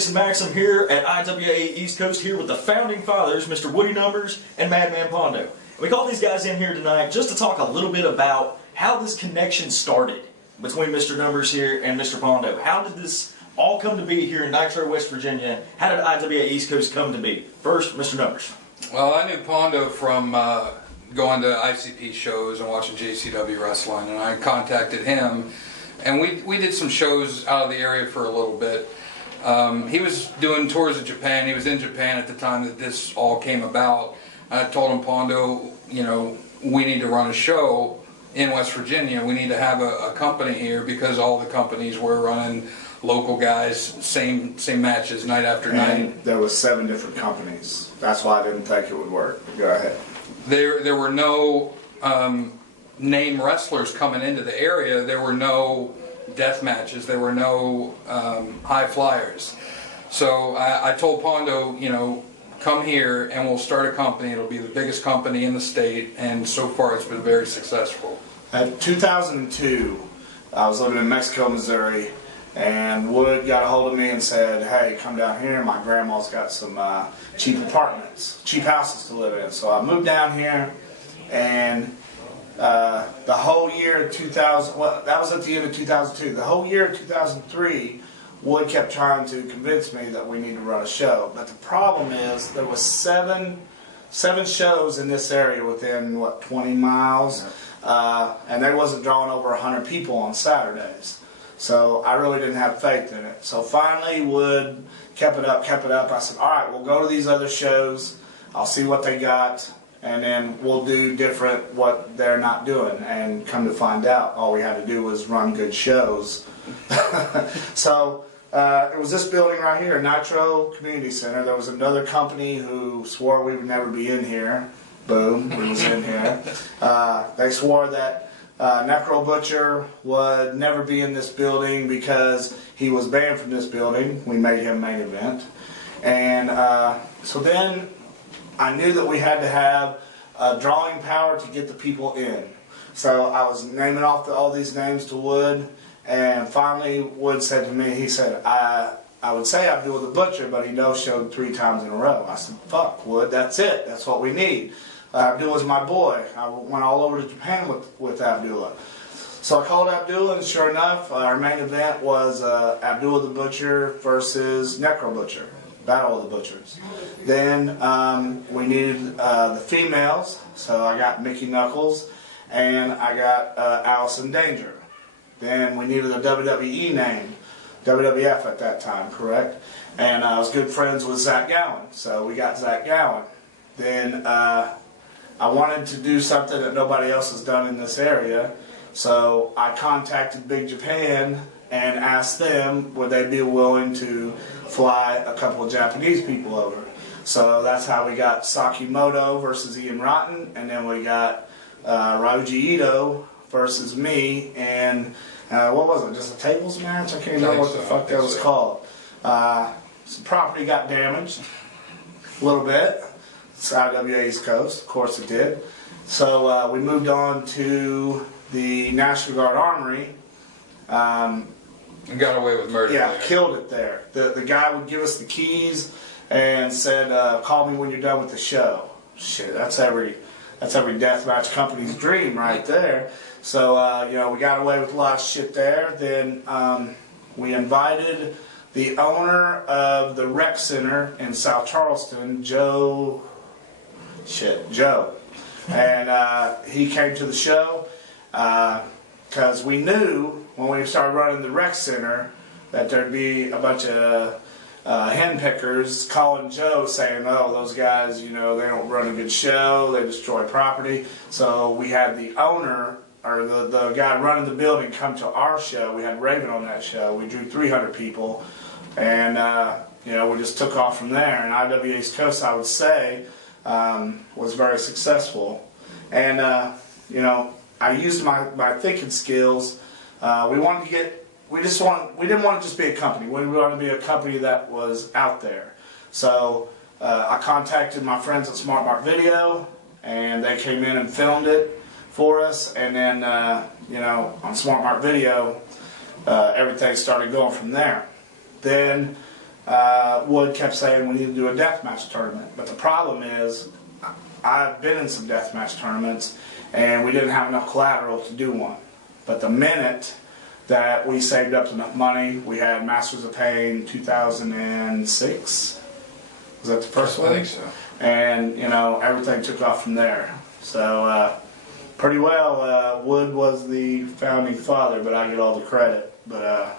Jason Maxim here at IWA East Coast, here with the founding fathers, Mr. Woody Numbers and Madman Pondo. We called these guys in here tonight just to talk a little bit about how this connection started between Mr. Numbers here and Mr. Pondo. How did this all come to be here in Nitro, West Virginia? How did IWA East Coast come to be? First, Mr. Numbers. Well, I knew Pondo from going to ICP shows and watching JCW wrestling, and I contacted him, and we did some shows out of the area for a little bit. He was doing tours of Japan. He was in Japan at the time that this all came about. I told him, Pondo, you know, we need to run a show in West Virginia. We need to have a company here because all the companies were running local guys, same matches night after night. There was 7 different companies. That's why I didn't think it would work. Go ahead. There were no name wrestlers coming into the area. There were no death matches. There were no high flyers. So I told Pondo, you know, come here and we'll start a company. It'll be the biggest company in the state, and so far it's been very successful. In 2002, I was living in Mexico, Missouri, and Wood got a hold of me and said, hey, come down here. My grandma's got some cheap apartments, cheap houses to live in. So I moved down here, and the whole year of 2000, well, that was at the end of 2002. The whole year of 2003, Wood kept trying to convince me that we need to run a show. But the problem is there was seven shows in this area within, 20 miles? And they wasn't drawing over 100 people on Saturdays. So I really didn't have faith in it. So finally, Wood kept it up. I said, all right, we'll go to these other shows. I'll see what they got, and then we'll do different what they're not doing. And come to find out, all we had to do was run good shows. So it was this building right here, Nitro Community Center. There was another company who swore we would never be in here. Boom, we was in here. They swore that Necro Butcher would never be in this building because he was banned from this building. We made him main event. And so then I knew that we had to have drawing power to get the people in. So I was naming off all these names to Wood, and finally Wood said to me, he said, I would say Abdullah the Butcher, but he no-showed 3 times in a row. I said, fuck, Wood, that's it. That's what we need. Abdullah's my boy. I went all over to Japan with Abdullah. So I called Abdullah, and sure enough, our main event was Abdullah the Butcher versus Necro Butcher. Battle of the Butchers. Then we needed the females, so I got Mickey Knuckles, and I got Allison Danger. Then we needed a WWE name, WWF at that time, correct? And I was good friends with Zach Gowen, so we got Zach Gowen. Then I wanted to do something that nobody else has done in this area, so I contacted Big Japan and asked them would they be willing to fly a couple of Japanese people over. So that's how we got Sakimoto versus Ian Rotten, and then we got Ryuji Ito versus me, and what was it, just a tables match? I can't remember what the fuck that was called. Some property got damaged a little bit. It's IWA East Coast, of course it did. So we moved on to the National Guard Armory. And got away with murder. Yeah, later. Killed it there. The guy would give us the keys and said, call me when you're done with the show. Shit, that's every deathmatch company's dream right there. So, you know, we got away with a lot of shit there. Then we invited the owner of the rec center in South Charleston, Joe. And he came to the show because we knew when we started running the rec center that there'd be a bunch of hen pickers calling Joe saying, oh, those guys, you know, they don't run a good show, they destroy property. So we had the owner, or the guy running the building, come to our show. We had Raven on that show. We drew 300 people, and you know, we just took off from there. And IWA East Coast, I would say, was very successful. And you know, I used my thinking skills. We didn't want to just be a company. We wanted to be a company that was out there. So I contacted my friends at Smart Mark Video, and they came in and filmed it for us. And then, you know, on Smart Mark Video, everything started going from there. Then Wood kept saying we need to do a deathmatch tournament. But the problem is, I've been in some deathmatch tournaments, and we didn't have enough collateral to do one. But the minute that we saved up enough money, we had Masters of Pain 2006. Was that the first one? I think so. And, you know, everything took off from there. So, pretty well, Wood was the founding father, but I get all the credit. But,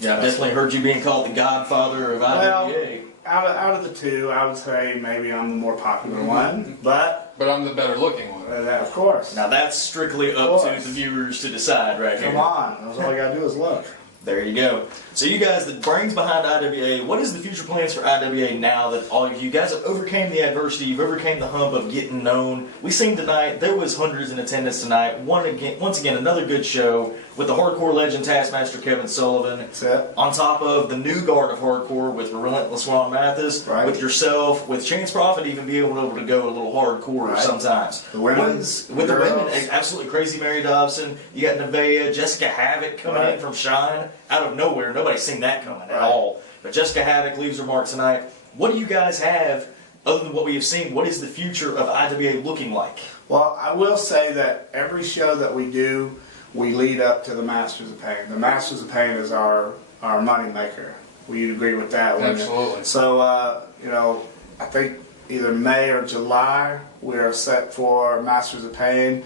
Yeah, I definitely heard you being called the godfather of IWA. out of the two, I would say maybe I'm the more popular one, but I'm the better looking one. of course. Now that's strictly up to the viewers to decide right here. Come on, that's all you gotta do is look. There you go. So you guys, the brains behind IWA, what is the future plans for IWA now that all of you guys have overcame the adversity, you've overcame the hump of getting known? We seen tonight, there was hundreds in attendance tonight. Once again, another good show with the hardcore legend Taskmaster Kevin Sullivan. That's it. On top of the new guard of hardcore with Relentless Ron Mathis, Right. with yourself, with Chance Prophet even being able to go a little hardcore Right. sometimes. The women, with the women, girls. absolutely crazy Mary Dobson. You got Nevaeh, Jessica Havoc coming in Right. from Shine out of nowhere. Nobody's seen that coming at Right. all. But Jessica Havoc leaves her mark tonight. What do you guys have other than what we have seen? What is the future of IWA looking like? Well, I will say that every show that we do, we lead up to the Masters of Pain. The Masters of Pain is our money maker. Will you agree with that? Wouldn't you? Absolutely. So, you know, I think either May or July, we are set for Masters of Pain.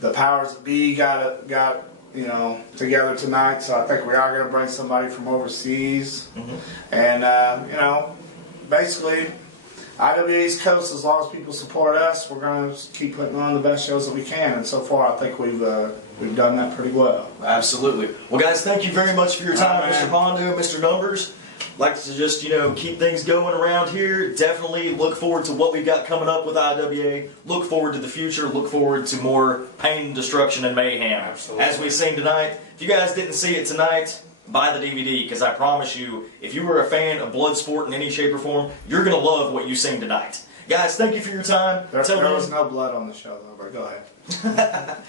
The Powers that Be got you know, together tonight, so I think we are going to bring somebody from overseas. And, you know, basically, IWA East Coast, as long as people support us, we're going to keep putting on the best shows that we can. And so far, I think we've done that pretty well. Absolutely. Well, guys, thank you very much for your time, All right, Mr. Pondo, Mr. Numbers. Like to just, you know, keep things going around here. Definitely look forward to what we've got coming up with IWA. Look forward to the future. Look forward to more pain, destruction, and mayhem. Absolutely. As we've seen tonight. If you guys didn't see it tonight, buy the DVD, because I promise you, if you were a fan of blood sport in any shape or form, you're going to love what you've seen tonight. Guys, thank you for your time. There Tell me- was no blood on the show, though, but go ahead.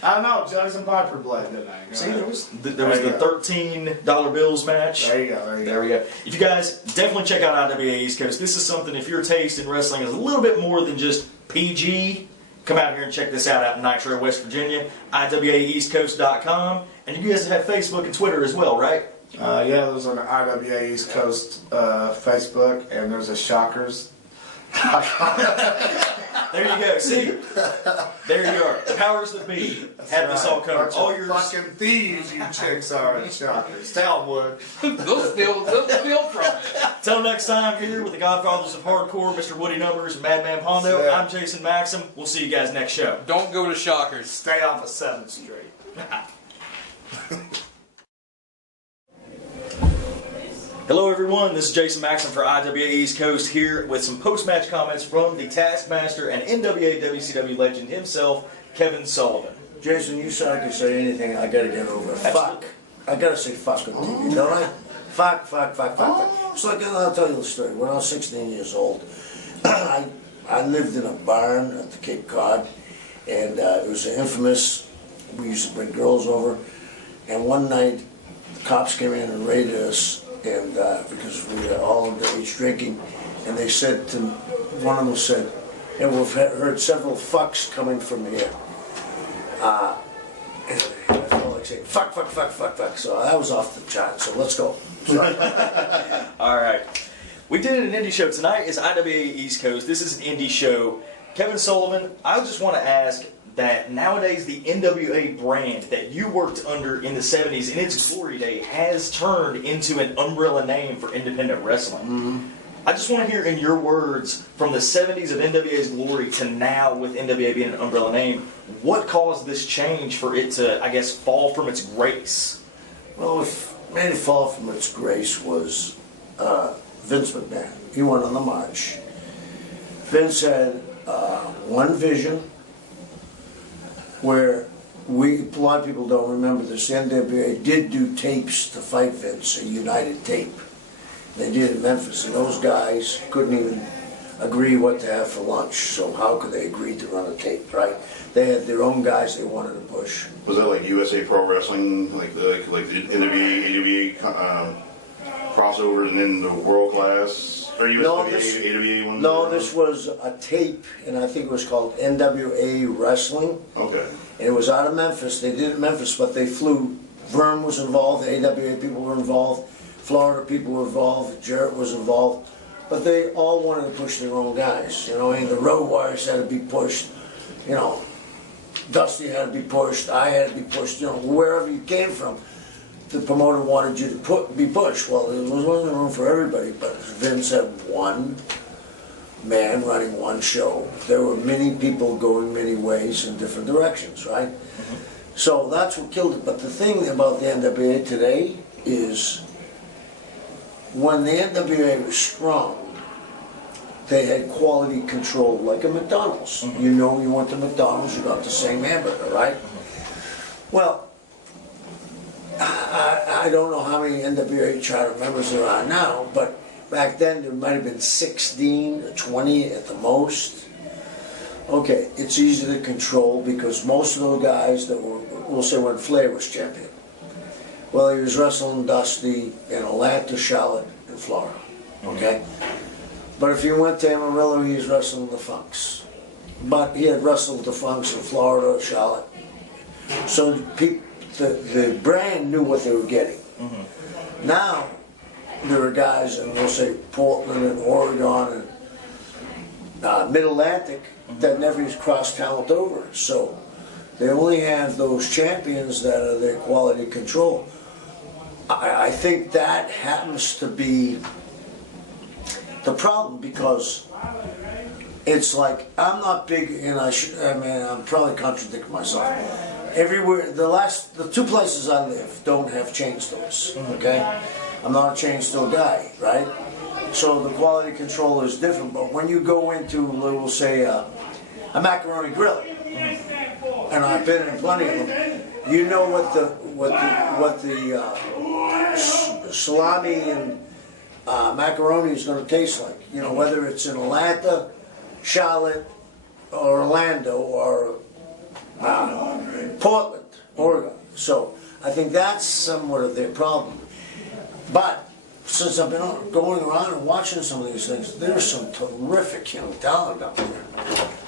I don't know, Jugs and Piper bled, didn't I? Go See, ahead. there was the There you go. $13 bills match. There you go, there you There go. we go. If you guys definitely check out IWA East Coast, this is something, if your taste in wrestling is a little bit more than just PG, come out here and check this out in Nitro, West Virginia, IWAEastCoast.com. And you guys have Facebook and Twitter as well, right? Yeah, there's an IWA East Coast Facebook, and there's a Shockers. There you go. See? There you are. The powers that be have this all covered. Bunch All of your fucking thieves, you chicks are at Shockers. Tell them, Wood. They'll steal from it. Till next time, here with the Godfathers of Hardcore, Mr. Woody Numbers, and Madman Pondo, Yeah. I'm Jason Maxim. We'll see you guys next show. Don't go to Shockers. Stay off of 7th Street. Hello everyone, this is Jason Maxim for IWA East Coast here with some post-match comments from the Taskmaster and NWA WCW legend himself, Kevin Sullivan. Jason, you said I could say anything, I gotta get over it. Fuck. I gotta say fuck on TV, don't I? Fuck. It's like, I'll tell you the story. When I was 16 years old, I lived in a barn at the Cape Cod, and it was infamous. We used to bring girls over, and one night the cops came in and raided us, and because we were all underage drinking, and they said to, one of them said, "Hey, we've heard several fucks coming from here." And I felt like saying, fuck. So that was off the chart, so let's go. All right. We did an indie show tonight. It's IWA East Coast. This is an indie show. Kevin Sullivan, I just want to ask that nowadays the NWA brand that you worked under in the 70s in its glory day has turned into an umbrella name for independent wrestling. Mm-hmm. I just want to hear in your words, from the 70s of NWA's glory to now with NWA being an umbrella name, what caused this change for it to, I guess, fall from its grace? Well, what made it fall from its grace was Vince McMahon. He went on the march. Vince had one vision where a lot of people don't remember this. NWA did do tapes to fight Vince, a United tape. They did in Memphis, and those guys couldn't even agree what to have for lunch, so how could they agree to run a tape, right? They had their own guys they wanted to push. Was that like USA Pro Wrestling, like the NWA, AWA crossovers and then the world class or No, USWA, AWA one? No, this was a tape, and I think it was called NWA Wrestling. Okay. And it was out of Memphis. They did it in Memphis, but they flew. Vern was involved, the AWA people were involved, Florida people were involved, Jarrett was involved. But they all wanted to push their own guys. You know, and the Road Warriors had to be pushed. You know, Dusty had to be pushed. I had to be pushed. You know, wherever you came from, the promoter wanted you to be pushed. Well, there wasn't room for everybody, but Vince had one man running one show. There were many people going many ways in different directions, right? So that's what killed it. But the thing about the NWA today is when the NWA was strong, they had quality control like a McDonald's. You know, you went to McDonald's, you got the same hamburger, right? Well, I don't know how many NWA charter members there are now, but back then there might have been 16 or 20 at the most. Okay, it's easy to control because most of those guys that were, we'll say when Flair was champion, well, he was wrestling Dusty in Atlanta, Charlotte, and Florida, okay? But if you went to Amarillo, he was wrestling the Funks. But he had wrestled the Funks in Florida, Charlotte. So the brand knew what they were getting. Now, there are guys in, we'll say, Portland and Oregon and Mid-Atlantic that never crossed talent over. So they only have those champions that are their quality control. I think that happens to be the problem because it's like, I'm not big, and I mean, I'm probably contradicting myself. Everywhere, the two places I live don't have chain stores, okay? I'm not a chain store guy, right? So the quality control is different, but when you go into, we'll say, a Macaroni Grill, and I've been in plenty of them, you know what the salami and macaroni is going to taste like. You know, whether it's in Atlanta, Charlotte, or Orlando, or Portland, Oregon. So I think that's somewhat of their problem. But since I've been going around and watching some of these things, there's some terrific young talent out there.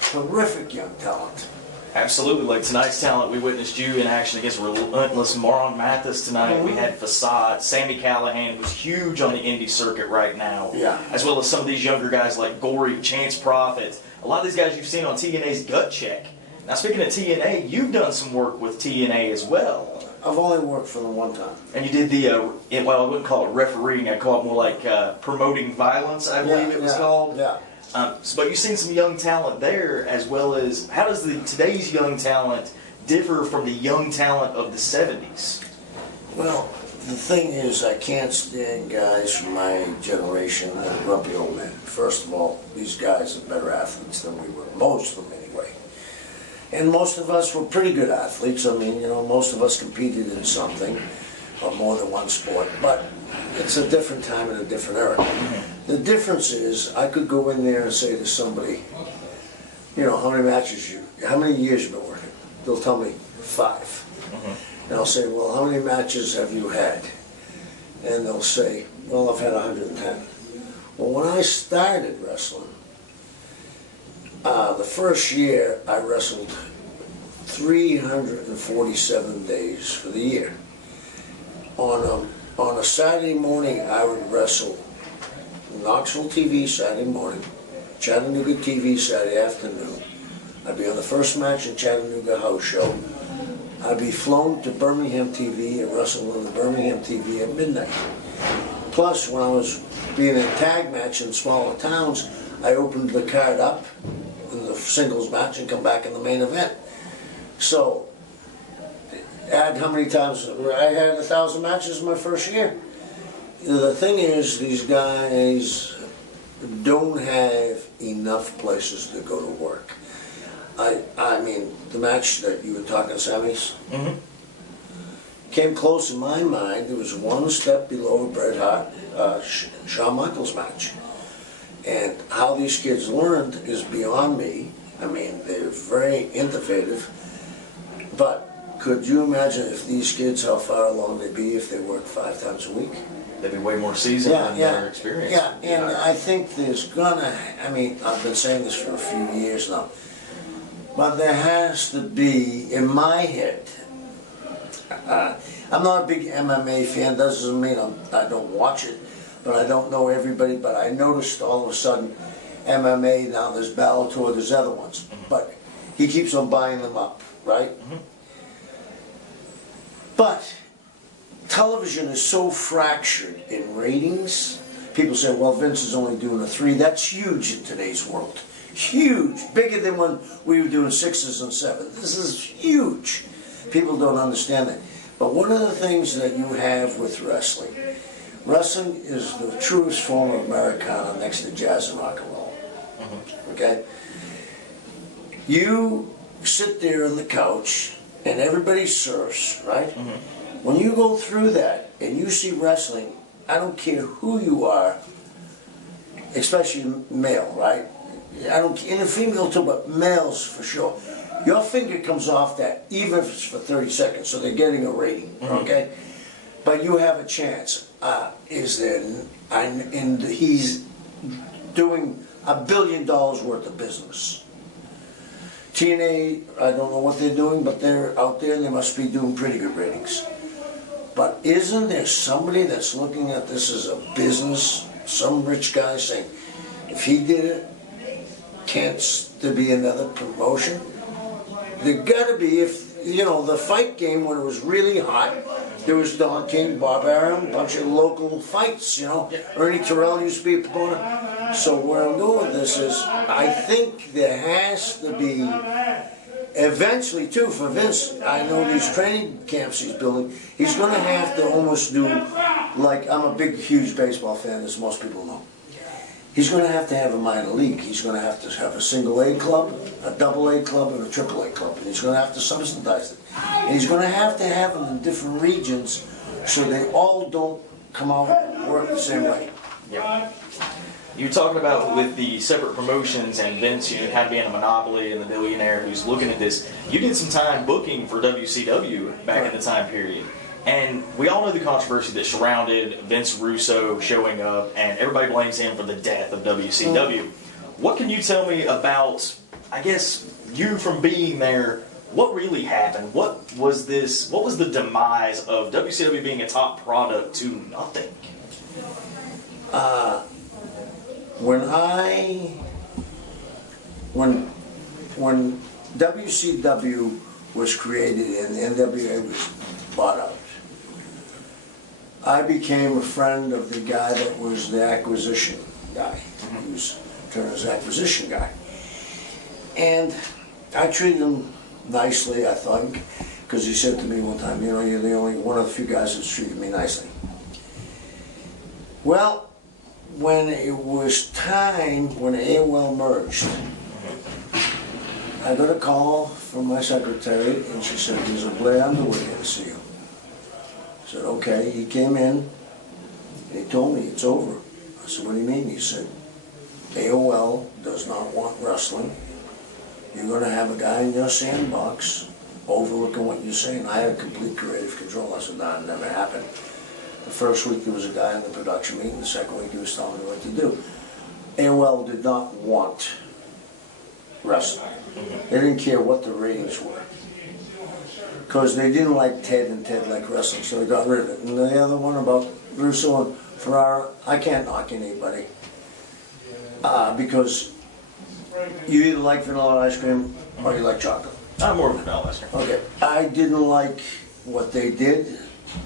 Terrific young talent. Absolutely. Like tonight's talent, we witnessed you in action against Relentless Marlon Mathis tonight. We had Facade, Sammy Callahan, who's huge on the indie circuit right now. Yeah. As well as some of these younger guys like Gory, Chance Prophet. A lot of these guys you've seen on TNA's Gut Check. Now, speaking of TNA, you've done some work with TNA as well. I've only worked for them one time. And you did the, well, I wouldn't call it refereeing, I'd call it more like promoting violence, I believe it was called. Yeah. But you've seen some young talent there, as well as, how does today's young talent differ from the young talent of the 70s? Well, the thing is, I can't stand guys from my generation that are grumpy old men. First of all, these guys are better athletes than we were, most of them anyway. And most of us were pretty good athletes. I mean, you know, most of us competed in something, or more than one sport, but it's a different time and a different era. The difference is, I could go in there and say to somebody, you know, how many years you been working? They'll tell me 5. And I'll say, well, how many matches have you had? And they'll say, well, I've had 110. Well, when I started wrestling, the first year I wrestled 347 days for the year. On a Saturday morning, I would wrestle Knoxville TV Saturday morning, Chattanooga TV Saturday afternoon. I'd be on the first match in Chattanooga house show. I'd be flown to Birmingham TV and wrestle on the Birmingham TV at midnight. Plus, when I was being in a tag match in smaller towns, I opened the card up in the singles match and come back in the main event. So, add how many times, I had 1,000 matches in my first year. The thing is, these guys don't have enough places to go to work. I mean, the match that you were talking, Sammy's, came close in my mind. It was one step below a Bret Hart, Shawn Michaels match. And how these kids learned is beyond me. I mean, they're very innovative. But could you imagine if these kids, how far along they'd be if they worked 5 times a week? They'd be way more seasoned than their experience. Yeah, and I think there's gonna, I mean, I've been saying this for a few years now, but there has to be, in my head, I'm not a big MMA fan, doesn't mean I don't watch it, but I don't know everybody, but I noticed all of a sudden MMA, now there's Bellator, there's other ones, but he keeps on buying them up, right? But television is so fractured in ratings. People say, well, Vince is only doing a 3. That's huge in today's world. Huge. Bigger than when we were doing 6s and 7s. This is huge. People don't understand that. But one of the things that you have with wrestling, wrestling is the truest form of Americana next to jazz and rock and roll. Okay? You sit there on the couch and everybody surfs, right? When you go through that and you see wrestling, I don't care who you are, especially male, right? I don't, and a female too, but males for sure. Your finger comes off that, even if it's for 30 seconds, so they're getting a rating, okay? But you have a chance. He's doing $1 billion worth of business. TNA, I don't know what they're doing, but they're out there and they must be doing pretty good ratings. But isn't there somebody that's looking at this as a business, some rich guy saying, if he did it, can't there be another promotion? There gotta be, if, you know, the fight game when it was really hot, there was Don King, Bob Arum, a bunch of local fights, you know. Ernie Terrell used to be a proponent. So where I'm going with this is, I think there has to be, eventually too, for Vince, I know these training camps he's building, he's gonna have to almost do, like, I'm a big, huge baseball fan, as most people know. He's going to have a minor league. He's going to have a single A club, a double A club, and a triple A club. And he's going to have to subsidize it. And he's going to have them in different regions so they all don't come out and work the same way. Yeah. You're talking about with the separate promotions and Vince, you had being a monopoly and the billionaire who's looking at this. You did some time booking for WCW back in the time period. And we all know the controversy that surrounded Vince Russo showing up, and everybody blames him for the death of WCW. What can you tell me about, I guess, you from being there, what really happened? What was the demise of WCW being a top product to nothing? When WCW was created and NWA was bought out, I became a friend of the guy that was the acquisition guy. He was Turner's acquisition guy. And I treated him nicely, I think, because he said to me one time, you know, you're the only one of the few guys that's treated me nicely. Well, when it was time, when AOL merged, I got a call from my secretary, and she said, there's a Blair Underwood here to see you. I said, okay. He came in, and he told me, it's over. I said, what do you mean? He said, AOL does not want wrestling. You're going to have a guy in your sandbox overlooking what you're saying. I had complete creative control. I said, no, it never happened. The first week there was a guy in the production meeting. The second week he was telling me what to do. AOL did not want wrestling. They didn't care what the ratings were. Because they didn't like Ted and Ted liked wrestling, so they got rid of it. And the other one about Russo and Ferrara, I can't knock anybody. Because you either like vanilla ice cream or you like chocolate. I'm more of a vanilla ice cream. Okay. I didn't like what they did,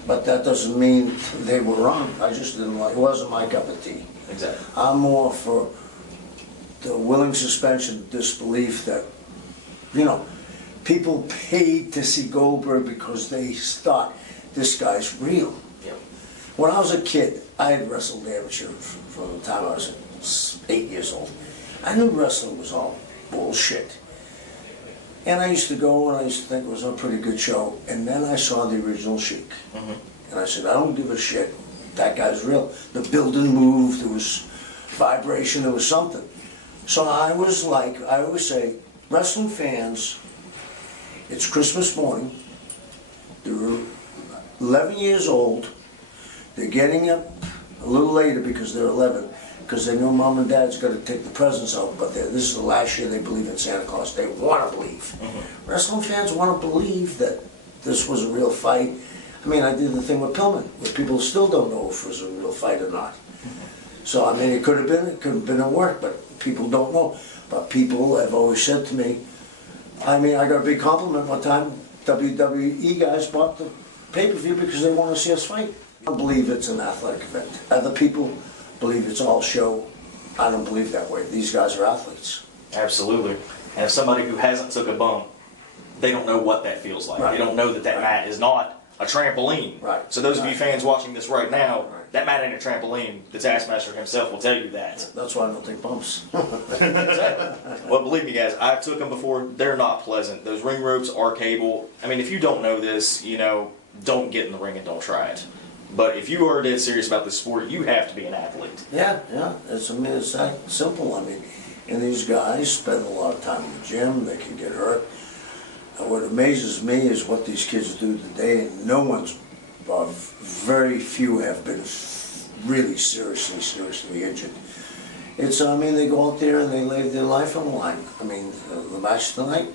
but that doesn't mean they were wrong. I just didn't like it. Wasn't my cup of tea. Exactly. I'm more for the willing suspension of disbelief that, you know, people paid to see Goldberg because they thought this guy's real. Yep. When I was a kid, I had wrestled amateur from the time I was 8 years old. I knew wrestling was all bullshit. And I used to go and I used to think it was a pretty good show. And then I saw the original Sheik. And I said, I don't give a shit. That guy's real. The building moved, there was vibration, there was something. So I was like, I always say, wrestling fans, it's Christmas morning, They're 11 years old. They're getting up a little later because they're 11, because they know mom and dad's got to take the presents out, but this is the last year they believe in Santa Claus. They want to believe. Wrestling fans want to believe that this was a real fight. I mean, I did the thing with Pillman, where people still don't know if it was a real fight or not. So, I mean, it could have been a work, but people don't know. But people have always said to me, I mean, I got a big compliment one time, WWE guys bought the pay-per-view because they want to see us fight. I don't believe it's an athletic event. Other people believe it's all show. I don't believe that way. These guys are athletes. Absolutely. And if somebody who hasn't took a bump, they don't know what that feels like. Right. They don't know that that mat is not a trampoline. Right. So those of you fans watching this right now, Right. that mat ain't a trampoline. The Taskmaster himself will tell you that. That's why I don't take bumps. Well, believe me, guys, I took them before. They're not pleasant. Those ring ropes are cable. I mean, if you don't know this, don't get in the ring and don't try it. But if you are dead serious about this sport, you have to be an athlete. Yeah. It's that simple. I mean, and these guys spend a lot of time in the gym. They can get hurt. And what amazes me is what these kids do today. And very few have been really seriously injured. It's, I mean, they go out there and they lay their life on the line. I mean, the match tonight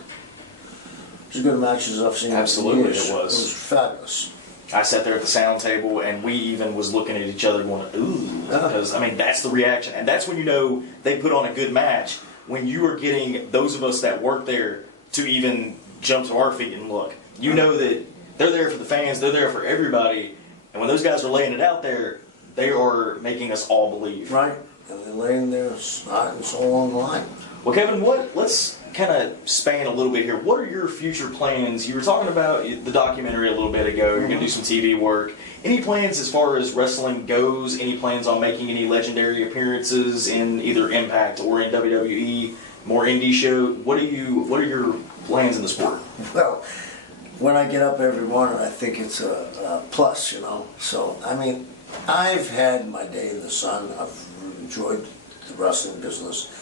was as good a match as I've seen. Absolutely, in years. it was. It was fabulous. I sat there at the sound table, and we even was looking at each other going, ooh, because, I mean, that's the reaction. And that's when you know they put on a good match, when you are getting those of us that work there to even jump to our feet and look. You know that they're there for the fans, they're there for everybody, and when those guys are laying it out there, they are making us all believe. Right, and they're laying their heart and soul on the line. Well, Kevin, let's kind of span a little bit here. What are your future plans? You were talking about the documentary a little bit ago. You're going to do some TV work. Any plans as far as wrestling goes? Any plans on making any legendary appearances in either Impact or in WWE? More indie show? What are your plans in the sport? Well, when I get up every morning, I think it's a plus, So, I mean, I've had my day in the sun. I've enjoyed the wrestling business.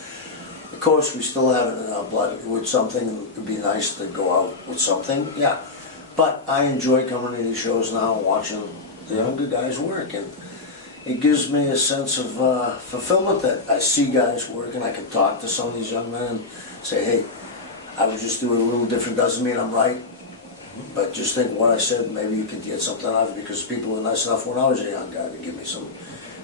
Of course, we still have it in our blood with something. It would be nice to go out with something, yeah. But I enjoy coming to these shows now and watching the younger guys work. And it gives me a sense of fulfillment that I see guys work and I can talk to some of these young men and say, hey, I was just doing a little different. Doesn't mean I'm right. But just think what I said, maybe you could get something out of it, because people were nice enough when I was a young guy to give me some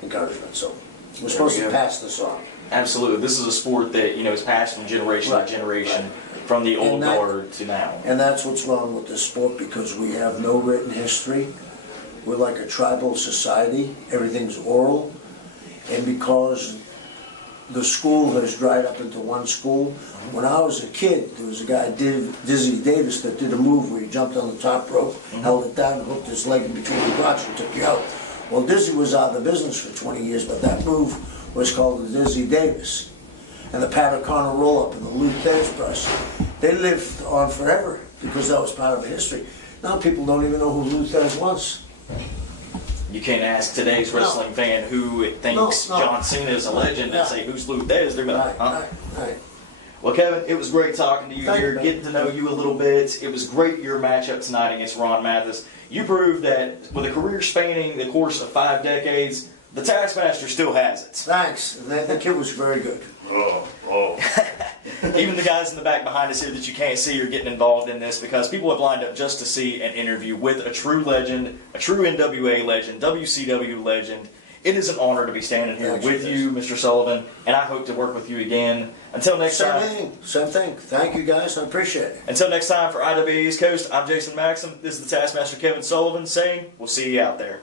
encouragement. So we're supposed to pass this on. Absolutely. This is a sport that, is passed from generation to generation, from the old guard to now. And that's what's wrong with this sport, because we have no written history. We're like a tribal society. Everything's oral. And because the school has dried up into one school, when I was a kid, there was a guy, Dizzy Davis, that did a move where he jumped on the top rope, held it down, hooked his leg in between the rocks and took you out. Well, Dizzy was out of the business for 20 years, but that move was called the Dizzy Davis. And the Pat O'Connor roll-up and the Lou Thesz press, they lived on forever because that was part of history. Now people don't even know who Lou Thesz was. You can't ask today's wrestling fan who thinks John Cena is a legend and say, who's Lou Thesz? They're going to be like, Right. Well, Kevin, it was great talking to you Thank here, you, getting to know you a little bit. It was great, your matchup tonight against Ron Mathis. You proved that with a career spanning the course of 5 decades, the Taskmaster still has it. Thanks. The kid was very good. Even the guys in the back behind us here that you can't see are getting involved in this, because people have lined up just to see an interview with a true legend, a true NWA legend, WCW legend. It is an honor to be standing here with you, Mr. Sullivan, and I hope to work with you again. Until next time. Same thing. Thank you, guys. I appreciate it. Until next time, for IWA East Coast, I'm Jason Maxim. This is the Taskmaster Kevin Sullivan saying, we'll see you out there.